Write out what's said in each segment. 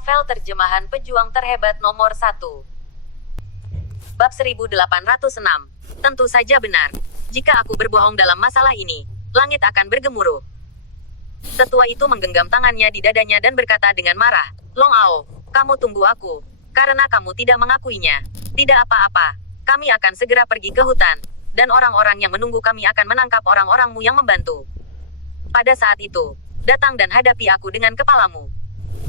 Novel terjemahan pejuang terhebat nomor 1. Bab 1806. Tentu saja benar. Jika aku berbohong dalam masalah ini, langit akan bergemuruh. Tetua itu menggenggam tangannya di dadanya dan berkata dengan marah, Long Ao, kamu tunggu aku. Karena kamu tidak mengakuinya. Tidak apa-apa. Kami akan segera pergi ke hutan. Dan orang-orang yang menunggu kami akan menangkap orang-orangmu yang membantu. Pada saat itu, datang dan hadapi aku dengan kepalamu.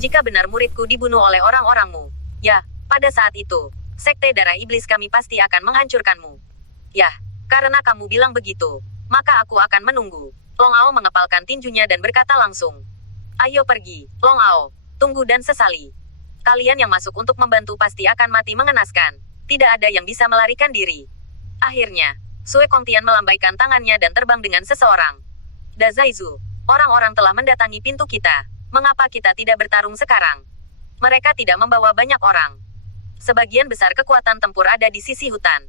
Jika benar muridku dibunuh oleh orang-orangmu, ya, pada saat itu, Sekte Darah Iblis kami pasti akan menghancurkanmu. Yah, karena kamu bilang begitu, maka aku akan menunggu. Long Ao mengepalkan tinjunya dan berkata langsung. Ayo pergi, Long Ao, tunggu dan sesali. Kalian yang masuk untuk membantu pasti akan mati mengenaskan. Tidak ada yang bisa melarikan diri. Akhirnya, Sue Kongtian melambaikan tangannya dan terbang dengan seseorang. Dazaizu, orang-orang telah mendatangi pintu kita. Mengapa kita tidak bertarung sekarang? Mereka tidak membawa banyak orang. Sebagian besar kekuatan tempur ada di sisi hutan.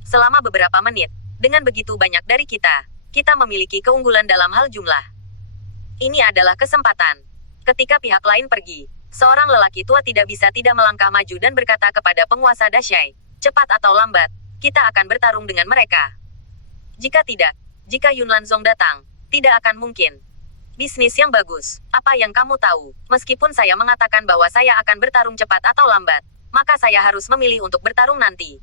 Selama beberapa menit, dengan begitu banyak dari kita, kita memiliki keunggulan dalam hal jumlah. Ini adalah kesempatan. Ketika pihak lain pergi, seorang lelaki tua tidak bisa tidak melangkah maju dan berkata kepada penguasa Dashai, cepat atau lambat, kita akan bertarung dengan mereka. Jika tidak, jika Yunlan Zong datang, tidak akan mungkin. Bisnis yang bagus. Apa yang kamu tahu? Meskipun saya mengatakan bahwa saya akan bertarung cepat atau lambat, maka saya harus memilih untuk bertarung nanti.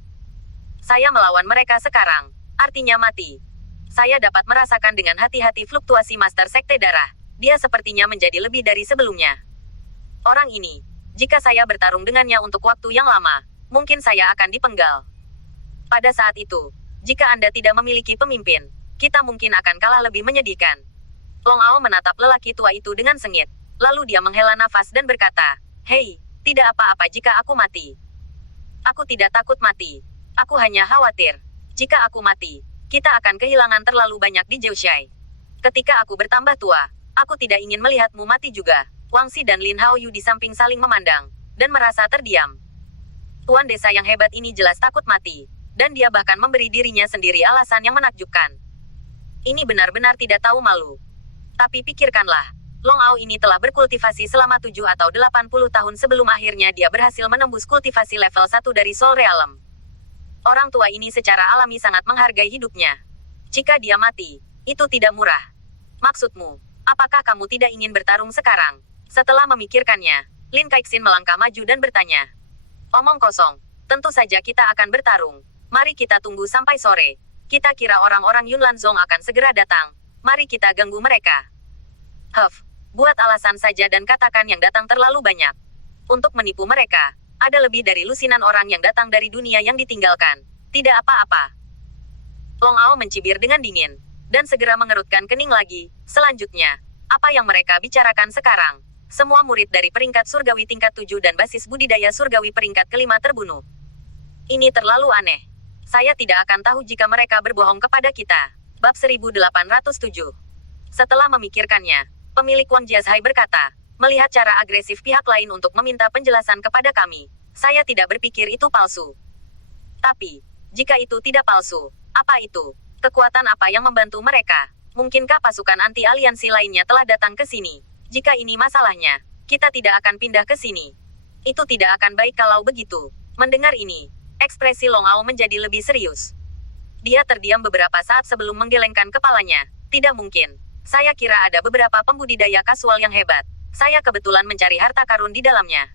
Saya melawan mereka sekarang, artinya mati. Saya dapat merasakan dengan hati-hati fluktuasi Master Sekte Darah. Dia sepertinya menjadi lebih dari sebelumnya. Orang ini, jika saya bertarung dengannya untuk waktu yang lama, mungkin saya akan dipenggal. Pada saat itu, jika Anda tidak memiliki pemimpin, kita mungkin akan kalah lebih menyedihkan. Long Ao menatap lelaki tua itu dengan sengit. Lalu dia menghela nafas dan berkata, Hei, tidak apa-apa jika aku mati. Aku tidak takut mati. Aku hanya khawatir. Jika aku mati, kita akan kehilangan terlalu banyak di Zhouxai. Ketika aku bertambah tua, aku tidak ingin melihatmu mati juga. Wang Xi dan Lin Haoyu di samping saling memandang, dan merasa terdiam. Tuan desa yang hebat ini jelas takut mati, dan dia bahkan memberi dirinya sendiri alasan yang menakjubkan. Ini benar-benar tidak tahu malu. Tapi pikirkanlah, Long Ao ini telah berkultivasi selama 7 atau 80 tahun sebelum akhirnya dia berhasil menembus kultivasi level 1 dari Soul Realm. Orang tua ini secara alami sangat menghargai hidupnya. Jika dia mati, itu tidak murah. Maksudmu, apakah kamu tidak ingin bertarung sekarang? Setelah memikirkannya, Lin Kaixin melangkah maju dan bertanya. Omong kosong, tentu saja kita akan bertarung. Mari kita tunggu sampai sore. Kita kira orang-orang Yunlan Zong akan segera datang. Mari kita ganggu mereka. Buat alasan saja dan katakan yang datang terlalu banyak. Untuk menipu mereka, ada lebih dari lusinan orang yang datang dari dunia yang ditinggalkan. Tidak apa-apa. Long Ao mencibir dengan dingin, dan segera mengerutkan kening lagi. Selanjutnya, apa yang mereka bicarakan sekarang? Semua murid dari peringkat surgawi tingkat 7 dan basis budidaya surgawi peringkat kelima terbunuh. Ini terlalu aneh. Saya tidak akan tahu jika mereka berbohong kepada kita. Bab 1807. Setelah memikirkannya, pemilik Wang Jiazhai berkata, melihat cara agresif pihak lain untuk meminta penjelasan kepada kami, saya tidak berpikir itu palsu. Tapi, jika itu tidak palsu, apa itu? Kekuatan apa yang membantu mereka? Mungkinkah pasukan anti-aliansi lainnya telah datang ke sini? Jika ini masalahnya, kita tidak akan pindah ke sini. Itu tidak akan baik kalau begitu. Mendengar ini, ekspresi Long Ao menjadi lebih serius. Dia terdiam beberapa saat sebelum menggelengkan kepalanya. Tidak mungkin. Saya kira ada beberapa pembudidaya kasual yang hebat. Saya kebetulan mencari harta karun di dalamnya.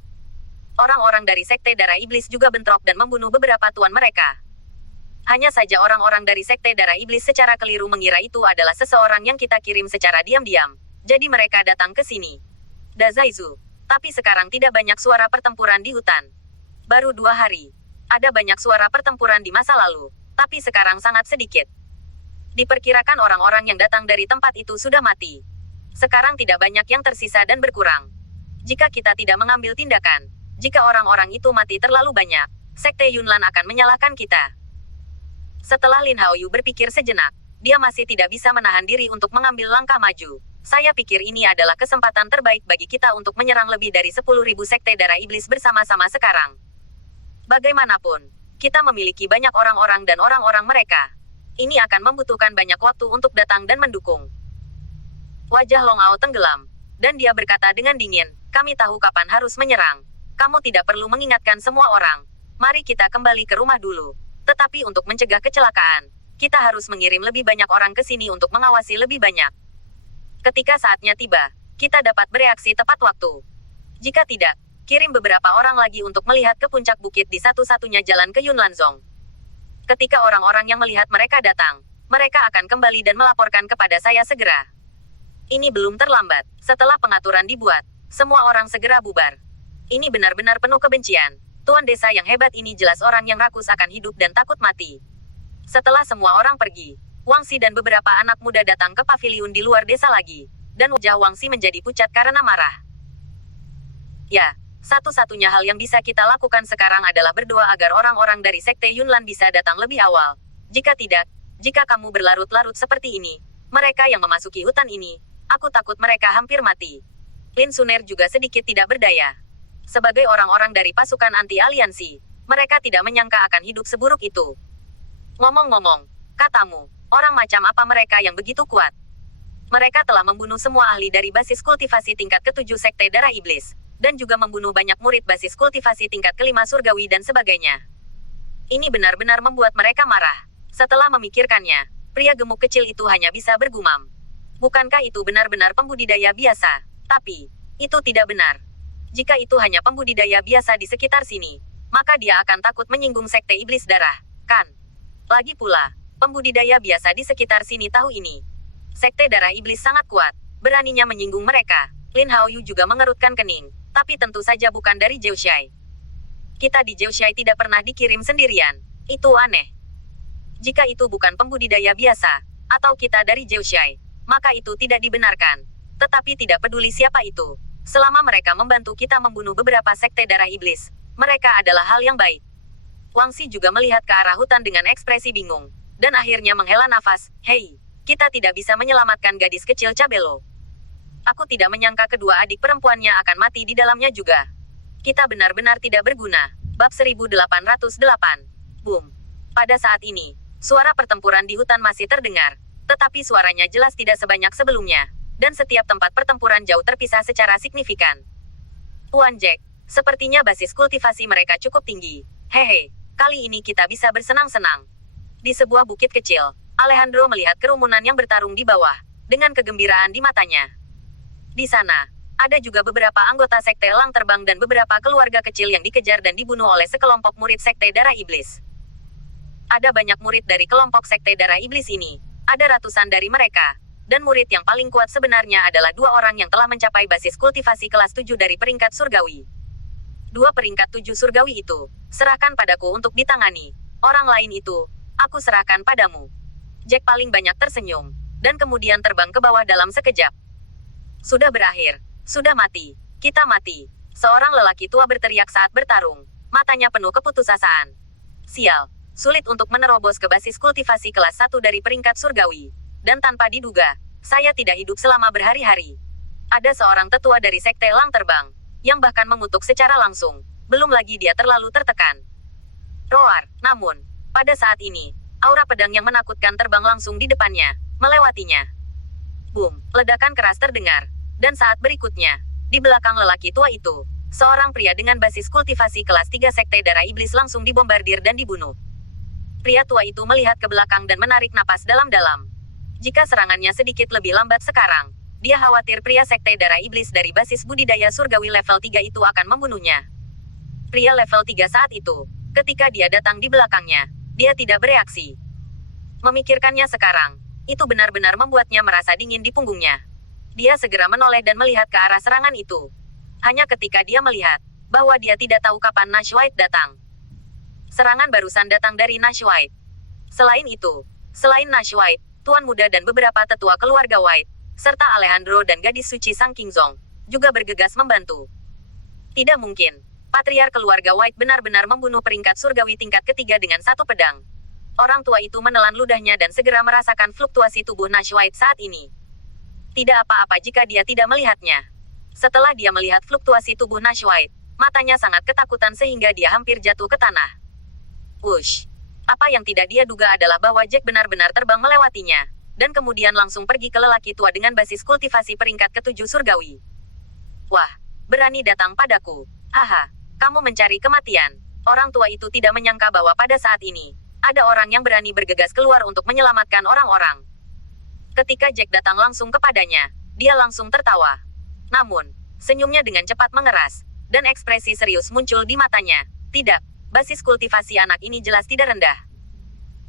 Orang-orang dari Sekte Darah Iblis juga bentrok dan membunuh beberapa tuan mereka. Hanya saja orang-orang dari Sekte Darah Iblis secara keliru mengira itu adalah seseorang yang kita kirim secara diam-diam. Jadi mereka datang ke sini. Dazaizu. Tapi sekarang tidak banyak suara pertempuran di hutan. Baru 2 hari. Ada banyak suara pertempuran di masa lalu. Tapi sekarang sangat sedikit. Diperkirakan orang-orang yang datang dari tempat itu sudah mati. Sekarang tidak banyak yang tersisa dan berkurang. Jika kita tidak mengambil tindakan, jika orang-orang itu mati terlalu banyak, Sekte Yunlan akan menyalahkan kita. Setelah Lin Haoyu berpikir sejenak, dia masih tidak bisa menahan diri untuk mengambil langkah maju. Saya pikir ini adalah kesempatan terbaik bagi kita untuk menyerang lebih dari 10.000 Sekte Darah Iblis bersama-sama sekarang. Bagaimanapun, kita memiliki banyak orang-orang dan orang-orang mereka. Ini akan membutuhkan banyak waktu untuk datang dan mendukung. Wajah Long Ao tenggelam, dan dia berkata dengan dingin, Kami tahu kapan harus menyerang. Kamu tidak perlu mengingatkan semua orang. Mari kita kembali ke rumah dulu. Tetapi untuk mencegah kecelakaan, kita harus mengirim lebih banyak orang ke sini untuk mengawasi lebih banyak. Ketika saatnya tiba, kita dapat bereaksi tepat waktu. Jika tidak, kirim beberapa orang lagi untuk melihat ke puncak bukit di satu-satunya jalan ke Yunlanzong. Ketika orang-orang yang melihat mereka datang, mereka akan kembali dan melaporkan kepada saya segera. Ini belum terlambat. Setelah pengaturan dibuat, semua orang segera bubar. Ini benar-benar penuh kebencian. Tuan desa yang hebat ini jelas orang yang rakus akan hidup dan takut mati. Setelah semua orang pergi, Wangxi dan beberapa anak muda datang ke paviliun di luar desa lagi, dan wajah Wangxi menjadi pucat karena marah. Ya, satu-satunya hal yang bisa kita lakukan sekarang adalah berdoa agar orang-orang dari Sekte Yunlan bisa datang lebih awal. Jika tidak, jika kamu berlarut-larut seperti ini, mereka yang memasuki hutan ini, aku takut mereka hampir mati. Lin Suner juga sedikit tidak berdaya. Sebagai orang-orang dari pasukan anti-aliansi, mereka tidak menyangka akan hidup seburuk itu. Ngomong-ngomong, katamu, orang macam apa mereka yang begitu kuat? Mereka telah membunuh semua ahli dari basis kultivasi tingkat ke-7 Sekte Darah Iblis, dan juga membunuh banyak murid basis kultivasi tingkat ke-5 Surgawi dan sebagainya. Ini benar-benar membuat mereka marah. Setelah memikirkannya, pria gemuk kecil itu hanya bisa bergumam. Bukankah itu benar-benar pembudidaya biasa? Tapi, itu tidak benar. Jika itu hanya pembudidaya biasa di sekitar sini, maka dia akan takut menyinggung Sekte Iblis Darah, kan? Lagi pula, pembudidaya biasa di sekitar sini tahu ini. Sekte Darah Iblis sangat kuat, beraninya menyinggung mereka. Lin Haoyu juga mengerutkan kening, tapi tentu saja bukan dari Zhouxai. Kita di Zhouxai tidak pernah dikirim sendirian. Itu aneh. Jika itu bukan pembudidaya biasa, atau kita dari Zhouxai, maka itu tidak dibenarkan. Tetapi tidak peduli siapa itu. Selama mereka membantu kita membunuh beberapa Sekte Darah Iblis, mereka adalah hal yang baik. Wangxi juga melihat ke arah hutan dengan ekspresi bingung, dan akhirnya menghela nafas. Hei, kita tidak bisa menyelamatkan gadis kecil Cabelo. Aku tidak menyangka kedua adik perempuannya akan mati di dalamnya juga. Kita benar-benar tidak berguna. Bab 1808. Boom. Pada saat ini, suara pertempuran di hutan masih terdengar, tetapi suaranya jelas tidak sebanyak sebelumnya, dan setiap tempat pertempuran jauh terpisah secara signifikan. Tuan Jack, sepertinya basis kultivasi mereka cukup tinggi. Hehe, kali ini kita bisa bersenang-senang. Di sebuah bukit kecil, Alejandro melihat kerumunan yang bertarung di bawah, dengan kegembiraan di matanya. Di sana, ada juga beberapa anggota Sekte Elang Terbang dan beberapa keluarga kecil yang dikejar dan dibunuh oleh sekelompok murid Sekte Darah Iblis. Ada banyak murid dari kelompok Sekte Darah Iblis ini, ada ratusan dari mereka, dan murid yang paling kuat sebenarnya adalah 2 orang yang telah mencapai basis kultivasi kelas 7 dari peringkat surgawi. 2 peringkat 7 surgawi itu, serahkan padaku untuk ditangani. Orang lain itu, aku serahkan padamu. Jack paling banyak tersenyum, dan kemudian terbang ke bawah dalam sekejap. Sudah berakhir, sudah mati, kita mati. Seorang lelaki tua berteriak saat bertarung, matanya penuh keputusasaan. Sial, sulit untuk menerobos ke basis kultivasi kelas 1 dari peringkat surgawi. Dan tanpa diduga, saya tidak hidup selama berhari-hari. Ada seorang tetua dari Sekte Elang Terbang, yang bahkan mengutuk secara langsung. Belum lagi dia terlalu tertekan. Roar, namun, pada saat ini, aura pedang yang menakutkan terbang langsung di depannya, melewatinya. Boom, ledakan keras terdengar. Dan saat berikutnya, di belakang lelaki tua itu, seorang pria dengan basis kultivasi kelas 3 Sekte Darah Iblis langsung dibombardir dan dibunuh. Pria tua itu melihat ke belakang dan menarik napas dalam-dalam. Jika serangannya sedikit lebih lambat sekarang, dia khawatir pria Sekte Darah Iblis dari basis budidaya surgawi level 3 itu akan membunuhnya. Pria level 3 saat itu, ketika dia datang di belakangnya, dia tidak bereaksi. Memikirkannya sekarang, itu benar-benar membuatnya merasa dingin di punggungnya. Dia segera menoleh dan melihat ke arah serangan itu. Hanya ketika dia melihat bahwa dia tidak tahu kapan Nash White datang. Serangan barusan datang dari Nash White. Selain itu, selain Nash White, Tuan Muda dan beberapa tetua keluarga White, serta Alejandro dan gadis suci Sang Qingzong, juga bergegas membantu. Tidak mungkin, patriark keluarga White benar-benar membunuh peringkat surgawi tingkat ketiga dengan satu pedang. Orang tua itu menelan ludahnya dan segera merasakan fluktuasi tubuh Nash White saat ini. Tidak apa-apa jika dia tidak melihatnya. Setelah dia melihat fluktuasi tubuh Nash White, matanya sangat ketakutan sehingga dia hampir jatuh ke tanah. Wush! Apa yang tidak dia duga adalah bahwa Jack benar-benar terbang melewatinya, dan kemudian langsung pergi ke lelaki tua dengan basis kultivasi peringkat ke-7 surgawi. Wah, Berani datang padaku. Haha, kamu mencari kematian. Orang tua itu tidak menyangka bahwa pada saat ini, ada orang yang berani bergegas keluar untuk menyelamatkan orang-orang. Ketika Jack datang langsung kepadanya, dia langsung tertawa. Namun, senyumnya dengan cepat mengeras, dan ekspresi serius muncul di matanya. Tidak, basis kultivasi anak ini jelas tidak rendah.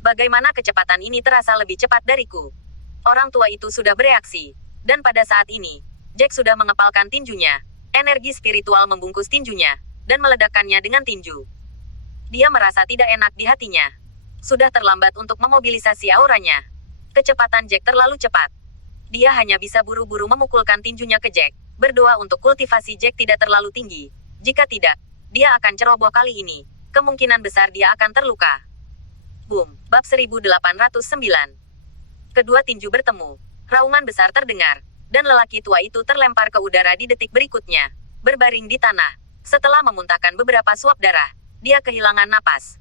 Bagaimana kecepatan ini terasa lebih cepat dariku? Orang tua itu sudah bereaksi, dan pada saat ini, Jack sudah mengepalkan tinjunya. Energi spiritual membungkus tinjunya, dan meledakkannya dengan tinju. Dia merasa tidak enak di hatinya. Sudah terlambat untuk memobilisasi auranya. Kecepatan Jack terlalu cepat. Dia hanya bisa buru-buru memukulkan tinjunya ke Jack, berdoa untuk kultivasi Jack tidak terlalu tinggi. Jika tidak, dia akan ceroboh kali ini. Kemungkinan besar dia akan terluka. Boom, bab 1809. Kedua tinju bertemu. Raungan besar terdengar, dan lelaki tua itu terlempar ke udara di detik berikutnya, berbaring di tanah. Setelah memuntahkan beberapa suap darah, dia kehilangan napas.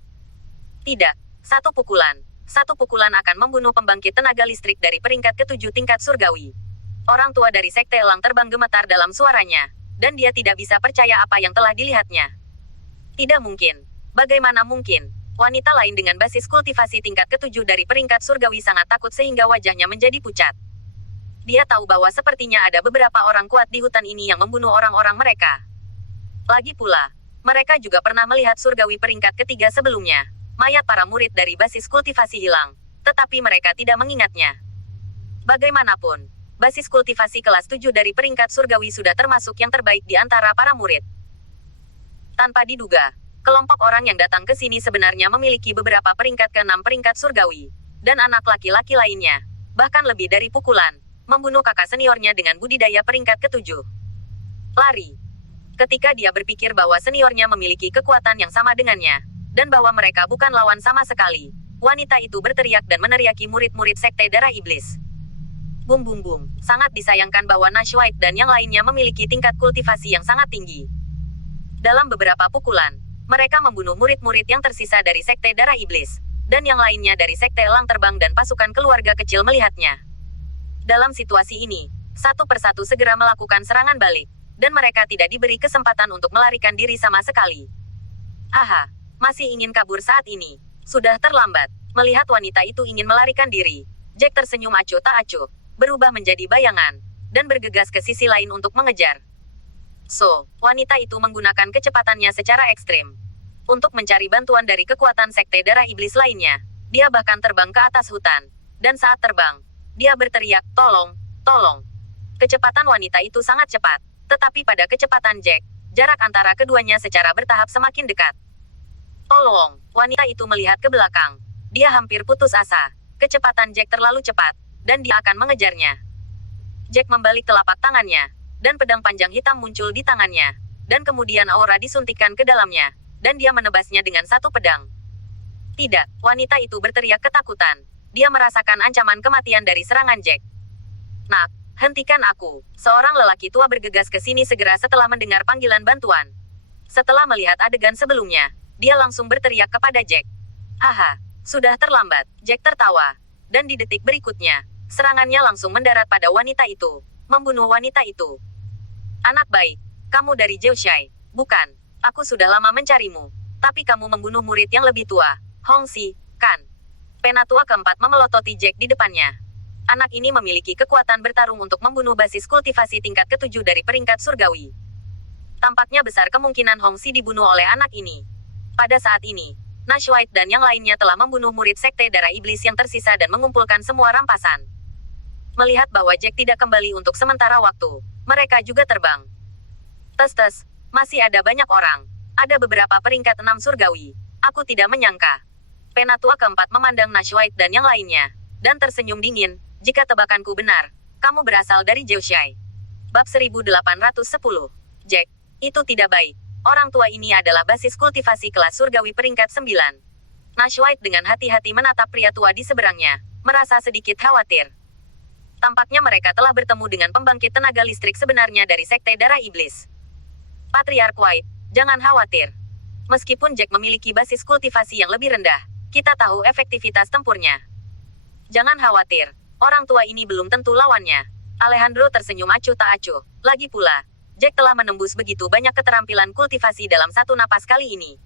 Tidak, satu pukulan akan membunuh pembangkit tenaga listrik dari peringkat ke-7 tingkat surgawi. Orang tua dari Sekte Elang Terbang gemetar dalam suaranya, dan dia tidak bisa percaya apa yang telah dilihatnya. Tidak mungkin. Bagaimana mungkin? Wanita lain dengan basis kultivasi tingkat ke-7 dari peringkat surgawi sangat takut sehingga wajahnya menjadi pucat. Dia tahu bahwa sepertinya ada beberapa orang kuat di hutan ini yang membunuh orang-orang mereka. Lagi pula, mereka juga pernah melihat surgawi peringkat ketiga sebelumnya. Mayat para murid dari basis kultivasi hilang, tetapi mereka tidak mengingatnya. Bagaimanapun, basis kultivasi kelas 7 dari peringkat surgawi sudah termasuk yang terbaik di antara para murid. Tanpa diduga, kelompok orang yang datang ke sini sebenarnya memiliki beberapa peringkat ke-6 peringkat surgawi, dan anak laki-laki lainnya, bahkan lebih dari pukulan, membunuh kakak seniornya dengan budidaya peringkat ke-7. Lari. Ketika dia berpikir bahwa seniornya memiliki kekuatan yang sama dengannya, dan bahwa mereka bukan lawan sama sekali, wanita itu berteriak dan meneriaki murid-murid Sekte Darah Iblis. Bum bum bum, sangat disayangkan bahwa Nash White dan yang lainnya memiliki tingkat kultivasi yang sangat tinggi. Dalam beberapa pukulan, mereka membunuh murid-murid yang tersisa dari Sekte Darah Iblis, dan yang lainnya dari Sekte Elang Terbang dan pasukan keluarga kecil melihatnya. Dalam situasi ini, satu persatu segera melakukan serangan balik, dan mereka tidak diberi kesempatan untuk melarikan diri sama sekali. Haha, masih ingin kabur saat ini. Sudah terlambat. Melihat wanita itu ingin melarikan diri, Jack tersenyum acuh tak acuh, berubah menjadi bayangan, dan bergegas ke sisi lain untuk mengejar. So, wanita itu menggunakan kecepatannya secara ekstrim untuk mencari bantuan dari kekuatan Sekte Darah Iblis lainnya. Dia bahkan terbang ke atas hutan, dan saat terbang, dia berteriak, "Tolong, tolong." Kecepatan wanita itu sangat cepat, tetapi pada kecepatan Jack, jarak antara keduanya secara bertahap semakin dekat. "Tolong!" Wanita itu melihat ke belakang. Dia hampir putus asa. Kecepatan Jack terlalu cepat, dan dia akan mengejarnya. Jack membalik telapak tangannya, dan pedang panjang hitam muncul di tangannya, dan kemudian aura disuntikkan ke dalamnya, dan dia menebasnya dengan satu pedang. Tidak, wanita itu berteriak ketakutan. Dia merasakan ancaman kematian dari serangan Jack. "Nak, hentikan aku." Seorang lelaki tua bergegas ke sini segera setelah mendengar panggilan bantuan. Setelah melihat adegan sebelumnya, dia langsung berteriak kepada Jack. "Haha, sudah terlambat." Jack tertawa, dan di detik berikutnya, serangannya langsung mendarat pada wanita itu, membunuh wanita itu. "Anak baik, kamu dari Zhoushai, bukan? Aku sudah lama mencarimu, tapi kamu membunuh murid yang lebih tua, Hongxi, kan?" Penatua keempat memelototi Jack di depannya. Anak ini memiliki kekuatan bertarung untuk membunuh basis kultivasi tingkat ke-7 dari peringkat surgawi. Tampaknya besar kemungkinan Hongxi dibunuh oleh anak ini. Pada saat ini, Nash White dan yang lainnya telah membunuh murid Sekte Darah Iblis yang tersisa dan mengumpulkan semua rampasan. Melihat bahwa Jack tidak kembali untuk sementara waktu, mereka juga terbang. Tes, masih ada banyak orang. Ada beberapa peringkat 6 surgawi. Aku tidak menyangka. Penatua keempat memandang Nash White dan yang lainnya, dan tersenyum dingin. "Jika tebakanku benar, kamu berasal dari Zhoushai." Bab 1810. Jack, itu tidak baik. Orang tua ini adalah basis kultivasi kelas surgawi peringkat 9. Nash White dengan hati-hati menatap pria tua di seberangnya, merasa sedikit khawatir. Tampaknya mereka telah bertemu dengan pembangkit tenaga listrik sebenarnya dari Sekte Darah Iblis. "Patriark White, jangan khawatir. Meskipun Jack memiliki basis kultivasi yang lebih rendah, kita tahu efektivitas tempurnya. Jangan khawatir, orang tua ini belum tentu lawannya." Alejandro tersenyum acuh tak acuh. Lagi pula, Jack telah menembus begitu banyak keterampilan kultivasi dalam satu napas kali ini.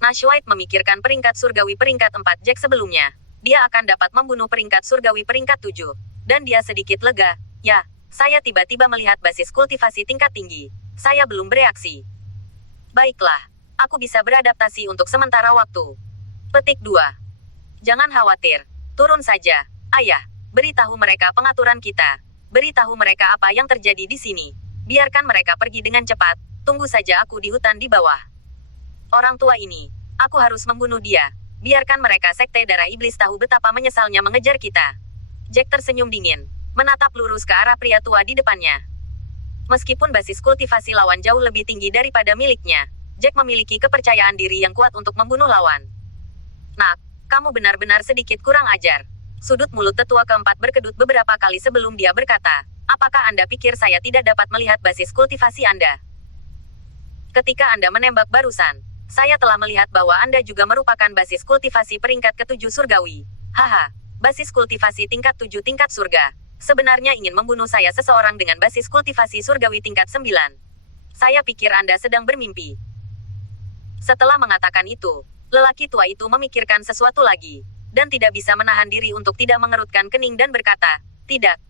Nash White memikirkan peringkat surgawi peringkat 4 Jack sebelumnya. Dia akan dapat membunuh peringkat surgawi peringkat 7. Dan dia sedikit lega. Ya, saya tiba-tiba melihat basis kultivasi tingkat tinggi. Saya belum bereaksi. Baiklah, aku bisa beradaptasi untuk sementara waktu. Petik 2. Jangan khawatir. Turun saja. Ayah, beritahu mereka pengaturan kita. Beritahu mereka apa yang terjadi di sini. Biarkan mereka pergi dengan cepat. Tunggu saja aku di hutan di bawah. Orang tua ini. Aku harus membunuh dia. Biarkan mereka sekte darah iblis tahu betapa menyesalnya mengejar kita. Jack tersenyum dingin. Menatap lurus ke arah pria tua di depannya. Meskipun basis kultivasi lawan jauh lebih tinggi daripada miliknya, Jack memiliki kepercayaan diri yang kuat untuk membunuh lawan. Nak, kamu benar-benar sedikit kurang ajar. Sudut mulut tetua keempat berkedut beberapa kali sebelum dia berkata, apakah Anda pikir saya tidak dapat melihat basis kultivasi Anda? Ketika Anda menembak barusan, saya telah melihat bahwa Anda juga merupakan basis kultivasi peringkat ke-7 surgawi. Haha, basis kultivasi tingkat 7 tingkat surga. Sebenarnya ingin membunuh saya seseorang dengan basis kultivasi surgawi tingkat 9. Saya pikir Anda sedang bermimpi. Setelah mengatakan itu, lelaki tua itu memikirkan sesuatu lagi, dan tidak bisa menahan diri untuk tidak mengerutkan kening dan berkata, tidak,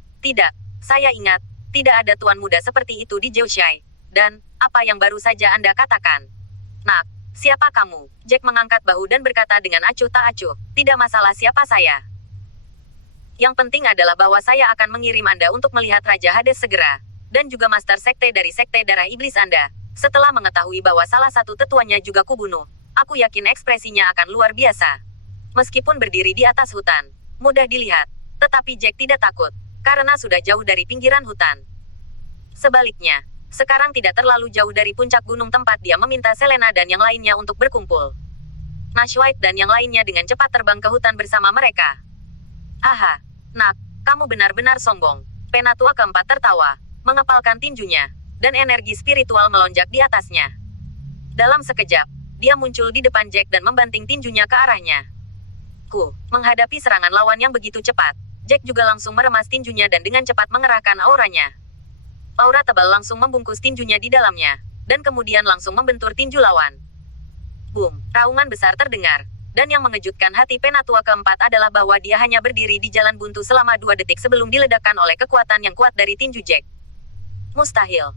saya ingat, tidak ada tuan muda seperti itu di Zhouxai. Dan, apa yang baru saja Anda katakan? Nak, siapa kamu? Jack mengangkat bahu dan berkata dengan acuh tak acuh, tidak masalah siapa saya. Yang penting adalah bahwa saya akan mengirim Anda untuk melihat Raja Hades segera, dan juga Master Sekte dari Sekte Darah Iblis Anda. Setelah mengetahui bahwa salah satu tetuanya juga kubunuh, aku yakin ekspresinya akan luar biasa. Meskipun berdiri di atas hutan, mudah dilihat, tetapi Jack tidak takut, karena sudah jauh dari pinggiran hutan. Sebaliknya, sekarang tidak terlalu jauh dari puncak gunung tempat dia meminta Selena dan yang lainnya untuk berkumpul. Nash White dan yang lainnya dengan cepat terbang ke hutan bersama mereka. Haha, nak, kamu benar-benar sombong. Penatua keempat tertawa, mengepalkan tinjunya, dan energi spiritual melonjak di atasnya. Dalam sekejap, dia muncul di depan Jack dan membanting tinjunya ke arahnya. Menghadapi serangan lawan yang begitu cepat, Jack juga langsung meremas tinjunya dan dengan cepat mengerahkan auranya. Aura tebal langsung membungkus tinjunya di dalamnya, dan kemudian langsung membentur tinju lawan. Boom, raungan besar terdengar. Dan yang mengejutkan hati penatua keempat adalah bahwa dia hanya berdiri di jalan buntu selama 2 detik sebelum diledakkan oleh kekuatan yang kuat dari tinju Jack. Mustahil.